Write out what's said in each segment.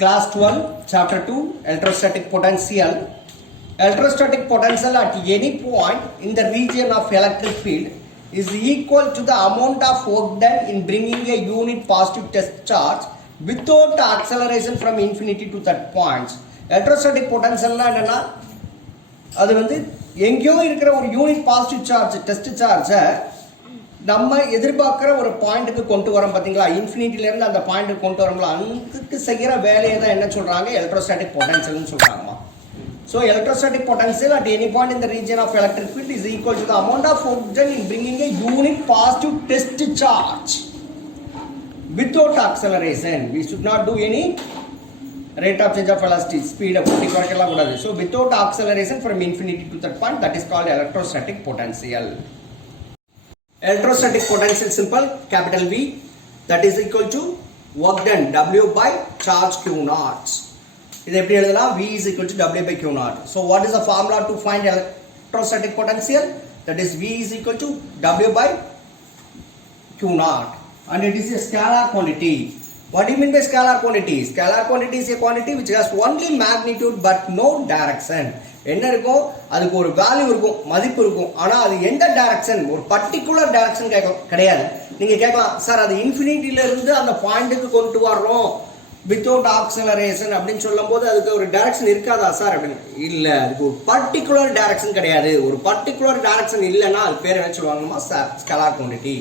Class 12, Chapter 2, Electrostatic Potential. Electrostatic potential at any point in the region of electric field is equal to the amount of work done in bringing a unit positive test charge without acceleration from infinity to that point. Electrostatic potential என்னன்னா அது வந்து எங்கேயோ இருக்கிற ஒரு unit positive charge test சார்ஜை நம்ம எதிர்பார்க்குற ஒரு பாயிண்ட்டுக்கு கொண்டு வரோம் பார்த்தீங்களா, இன்ஃபினிட்டிலேருந்து அந்த பாயிண்ட்டுக்கு கொண்டு வரோம்ல, அதுக்கு செய்கிற வேலையை தான் என்ன சொல்கிறாங்க, எலக்ட்ரோஸ்டாட்டிக் பொட்டன்ஷியல்னு சொல்கிறாங்கம்மா. So electrostatic potential at any point in the region of electric field is equal to the amount of work done in bringing a unit positive test charge without acceleration. We should not do any rate of change of velocity, speed கூட்டி குறைக்கலாம் கூடாது. So without acceleration from infinity to that point, that is called electrostatic potential. Electrostatic potential simple, capital V, that is equal to work done W by charge Q naught. இது எப்படி எழுதலாம்? V is equal to W by Q naught. So what is the formula to find electrostatic potential? That is V is equal to W by Q naught, and it is a scalar quantity. What do you mean by scalar quantity? Scalar quantity is a quantity which has only magnitude but no direction. என்ன இருக்கும், அதுக்கு ஒரு value இருக்கும், மதிப்பு இருக்கும், ஆனால் அது எந்த டைரக்ஷன், ஒரு பர்டிகுலர் டைரக்ஷன் கிடையாது. நீங்கள் கேட்கலாம், சார் அது இன்ஃபினிட்டியிலிருந்து அந்த பாயிண்ட்டுக்கு கொண்டு வர்றோம் வித்தவுட் ஆக்சலரேஷன் அப்படின்னு சொல்லும் போது அதுக்கு ஒரு டைரக்ஷன் இருக்காதா சார் அப்படின்னு. இல்லை, அதுக்கு ஒரு பர்டிகுலர் டைரக்ஷன் கிடையாது. ஒரு பர்டிகுலர் டைரக்ஷன் இல்லைன்னா அது பேர் என்ன சொல்லுவாங்கம்மா, scalar quantity.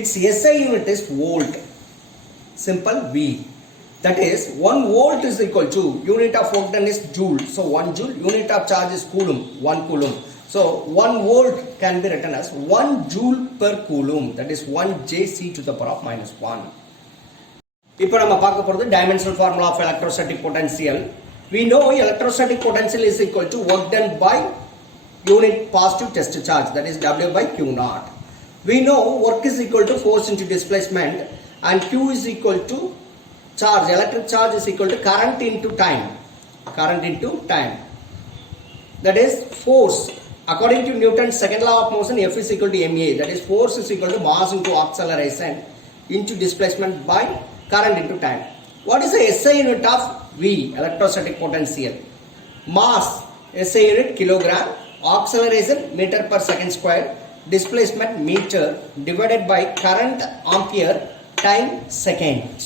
Its SI unit is volt, simple V. That is 1 volt is equal to unit of work done is joule. So 1 joule, unit of charge is coulomb, 1 coulomb. So 1 volt can be written as 1 joule per coulomb. That is 1 JC to the power of minus 1. இப்போ நம்ம பார்க்க போகிறது dimensional formula of electrostatic potential. We know electrostatic potential is equal to work done by unit positive test charge, that is W by Q naught. We know work is equal to force into displacement and Q is equal to charge, electric charge is equal to current into time. Current into time. That is force. According to Newton's second law of motion, F is equal to ma. That is force is equal to mass into acceleration into displacement by current into time. What is the SI unit of V, electrostatic potential? Mass, SI unit kilogram, acceleration meter per second square, displacement meter divided by current ampere, time seconds.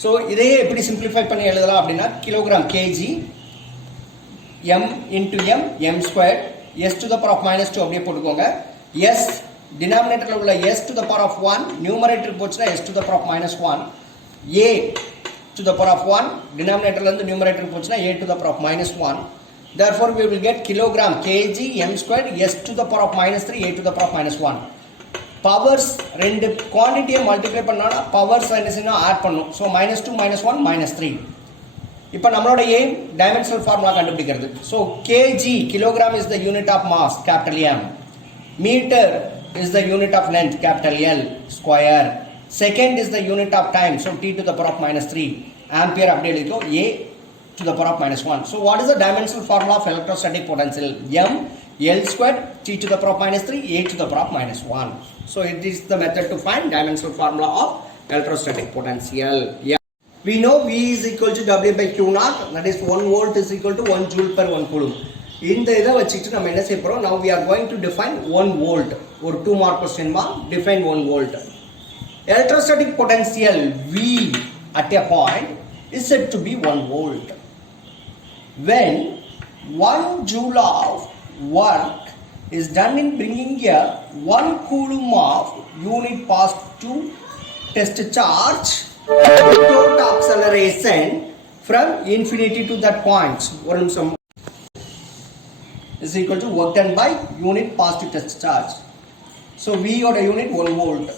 So இதையே எப்படி simplify பண்ணி எழுதலாம் அப்படின்னா, kilogram KG M into M M square S to the power of minus 2 அப்படியே போட்டுக்கோங்க. S டினாமினேட்டரில் உள்ள S to the power of 1 numerator போச்சுன்னா S to the power of minus 1, A to the power of 1 டினாமினேட்டர்லேருந்து numerator போச்சுன்னா A to the power of minus 1. therefore we will get kilogram KG M square S to the power of minus 3 a to the power of minus 1. Powers ரெண்டு குவான்டிட்டியை multiply பண்ணோன்னா powers என்ன செய்யணும், add பண்ணும். So -2 -1 -3. இப்போ நம்மளோட aim dimensional formula கண்டுபிடிக்கிறது. So KG kilogram is the unit of mass, capital M. Metre is the unit of length, capital L square. Second is the unit of time, so T to the power of -3. Ampere அப்படியே எழுதிக்கோ, A to the power of -1. So what is the dimensional formula of electrostatic potential? M L squared T to the power of -3 A to the power of -1. So it is the method to find dimensional formula of electrostatic potential. Yeah. We know V is equal to W by Q naught, that is 1 volt is equal to 1 joule per 1 coulomb. இந்த இதை வச்சுட்டு நம்ம என்ன செய்ய போறோம், now we are going to define 1 volt. ஒரு 2 mark question mark, define 1 volt. Electrostatic potential V at a point is said to be 1 volt when 1 joule of work is done in bringing a 1 coulomb of unit positive test charge without acceleration from infinity to that point. One sum is equal to work done by unit positive test charge. So V or a unit 1 volt.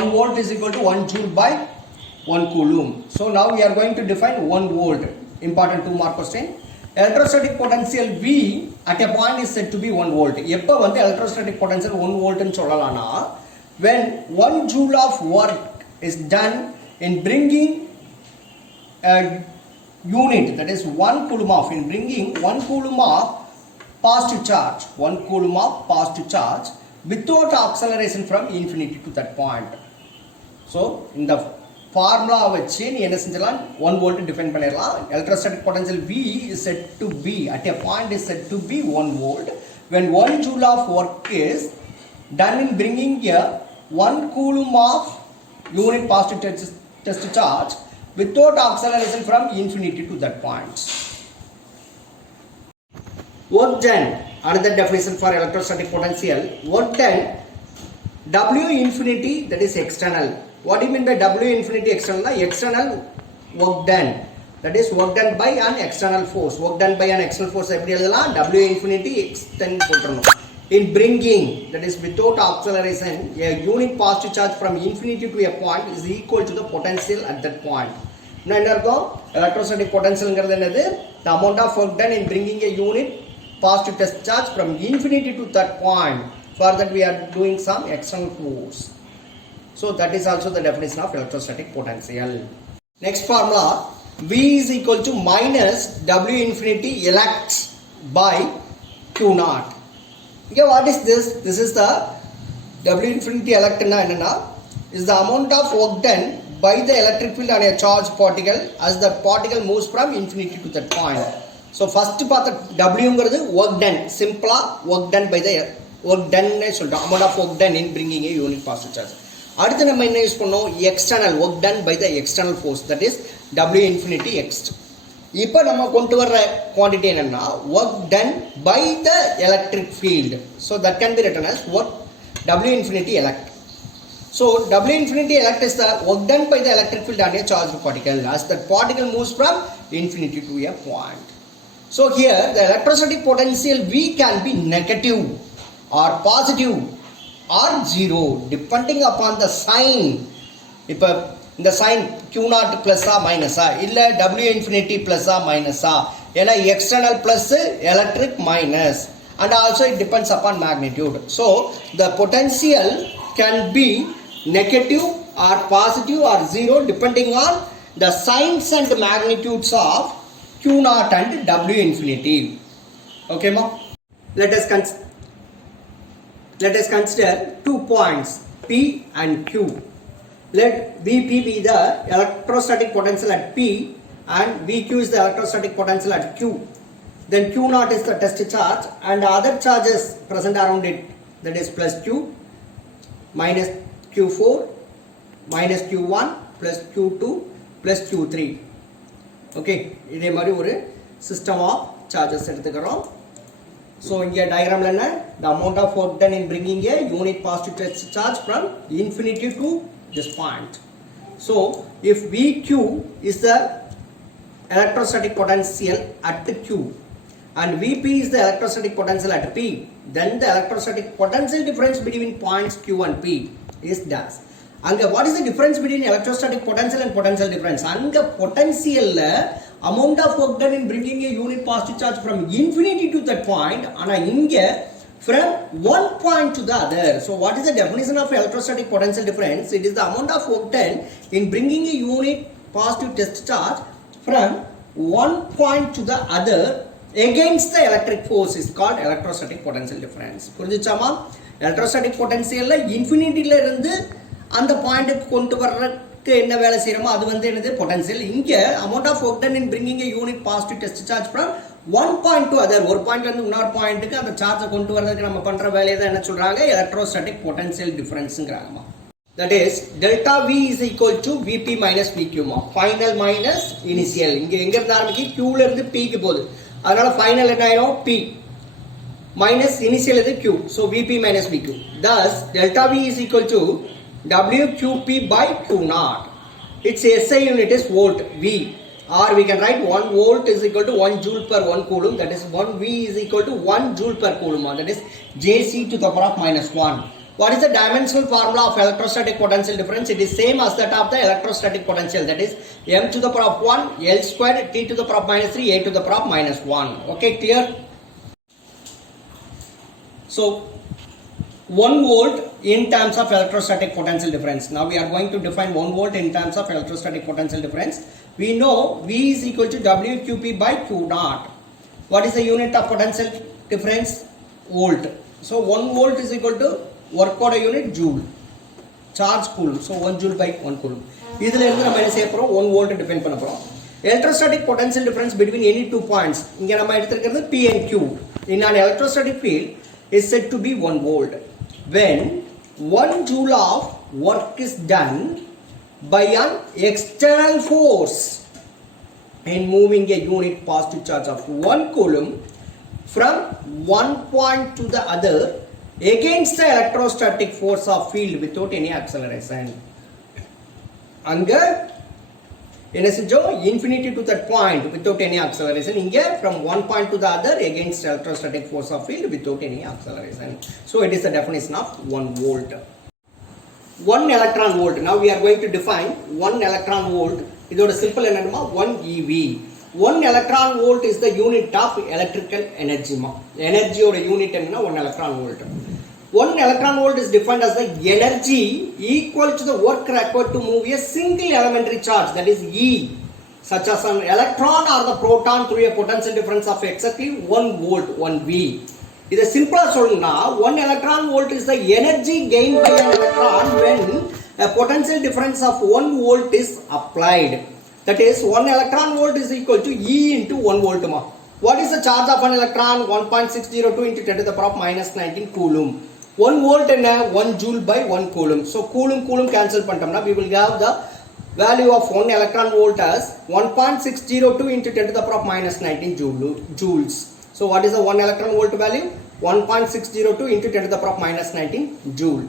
1 volt is equal to 1 joule by 1 coulomb. So now we are going to define 1 volt. Important 2 mark question. Electrostatic potential V at a point is said to be 1 volt. எப்போ வந்து electrostatic potential 1 volt ன்னு சொல்லலாம்னா, when 1 joule of work is done in bringing a unit, that is 1 coulomb of, in bringing 1 coulomb of positive charge, 1 coulomb of positive charge without acceleration from infinity to that point. So in the formula வச்சு நீ என்ன செஞ்சலாம் 1 volt define பண்ணிடலாம். Electrostatic potential V is said to be at a point is said to be 1 volt when 1 joule of work is done in bringing a 1 coulomb of unit positive test charge without acceleration from infinity to that point. Work done, another definition for electrostatic potential. Work done, W infinity, that is external. What do you mean by W infinity external? External work done, that is work done by an external force. Work done by an external force எப்படி எழுதலாம்? W infinity extend போட்டுறணும். In bringing, that is without acceleration, a unit positive charge from infinity to a point is equal to the potential at that point. என்ன இருக்கும்? Electrostatic potentialங்கிறது என்னது? The amount of work done in bringing a unit positive test charge from infinity to that point. For that we are doing some external force. So that is also the definition of electrostatic potential. Next formula, V is equal to minus W infinity elect by Q naught. Okay, what is this? This is the W infinity elect is the amount of work done by the electric field on a charged particle as the particle moves from infinity to that point. So first part W is work done, simple work done by the work done amount of work done in bringing a unit positive charge. அடுத்து நம்ம என்ன use பண்ணோம்? External work done by the external force, that is W infinity ext. இப்போ நம்ம கொண்டு வர்ற quantity என்னன்னா work done by the electric field. So that can be written as work W infinity elect. So W infinity elect is the work done by the electric field on a charged particle as that particle moves from infinity to a point. So here the electrostatic potential V can be negative or positive or 0 depending upon the sign. இப்போ இந்த sign Q naught ப்ளஸ்ஸா மைனஸா இல்லை W infinity ப்ளஸ்ஸா மைனஸா, ஏன்னா external plus electric minus, and also it depends upon magnitude. So the potential can be negative or positive or 0 depending on the signs and magnitudes of Q naught and W infinity. Okay ma? Let us consider 2 points P and Q. Let Vp be the electrostatic potential at P and Vq is the electrostatic potential at Q. Then Q naught is the test charge and other charges present around it, that is plus Q, minus Q4, minus Q1, plus Q2, plus Q3. Okay, இதே மாதிரி ஒரு system of charges எடுத்துக்கிறோம். So in your diagram the amount of work done in bringing a unit positive test charge from infinity to this point. So if Vq is the electrostatic potential at Q and Vp is the electrostatic potential at P, then the electrostatic potential difference between points Q and P is dash. Anga what is the difference between electrostatic potential and potential difference? Anga potential amount of work done in bringing a unit positive charge from infinity to that point, ana inge from one point to the other. So what is the definition of electrostatic potential difference? It is the amount of work done in bringing a unit positive test charge from one point to the other against the electric force is called electrostatic potential difference. புரிஞ்சுச்சாமா? electrostatic potential infinity ல இருந்து அந்த பாயிண்ட்க்கு கொண்டு வர்றதுக்கு என்ன வேலை செய்யறோமோ அது வந்து என்னது பொட்டன்ஷியல். இங்க amount of work done in bringing a unit positive test charge from one point to other, ஒரு பாயிண்ட்ல இருந்து இன்னொரு பாயிண்ட்க்கு அந்த சார்ஜை கொண்டு வரதுக்கு நம்ம பண்ற வேலையை தான் என்ன சொல்றாங்க? electrostatic potential differenceங்கறாங்கமா. That is delta V is equal to Vp minus Vq மா. final minus initial. இங்க எங்க இருந்து ஆரம்பிக்கு? Q ல இருந்து P க்கு போகுது. அதனால final என்ன ஆயிடும்? P minus initial is Q. So Vp minus Vq. Thus delta V is equal to WQP by Q naught. Its SI unit is volt V, or we can write 1 volt is equal to 1 joule per 1 coulomb, that is 1 V is equal to 1 joule per coulomb, that is JC to the power of minus 1. What is the dimensional formula of electrostatic potential difference? It is same as that of the electrostatic potential, that is m to the power of 1 L square T to the power of minus 3 A to the power of minus 1. Okay, clear? So 1 volt in terms of electrostatic potential difference. Now we are going to define 1 volt in terms of electrostatic potential difference. We know V is equal to WQP by Q naught. What is the unit of potential difference? Volt. So 1 volt is equal to work order unit joule. Charge coulomb. So 1 joule by 1 coulomb. இதுல இருந்து நம்ம என்ன செய்ய போறோம் 1 volt define பண்ண போறோம் electrostatic potential difference between any two points இங்க நம்ம எடுத்துக்கிறது P and Q in an electrostatic field is said to be 1 volt when 1 joule of work is done by an external force in moving a unit positive charge of 1 coulomb from one point to the other against the electrostatic force of field without any acceleration அங்க என்ன செஞ்சோம் infinity to that point without any acceleration இங்க from one point to the other against electrostatic force of field without any acceleration so it is the definition of 1 volt 1 electron volt now we are going to define 1 electron volt இதோட simple என்னன்னா 1 eV 1 electron volt is the unit of electrical energy energy ஓட unit என்னன்னா 1 electron volt 1 electron volt is defined as the energy equal to the work required to move a single elementary charge that is E such as an electron or the proton through a potential difference of exactly 1 volt 1 V இத சிம்பிளா சொல்லணும்னா 1 electron volt is the energy gained by an electron when a potential difference of 1 volt is applied that is 1 electron volt is equal to E into 1 volt what is the charge of an electron 1.602 into 10 to the power minus 19 coulomb 1 volt என்ன 1 joule by 1 coulomb so coulomb cancel பண்ணிட்டோம்னா we will have the value of 1 electron volt as 1.602 into 10 to the power minus 19 joules so what is the 1 electron volt value 1.602 into 10 to the power minus 19 joule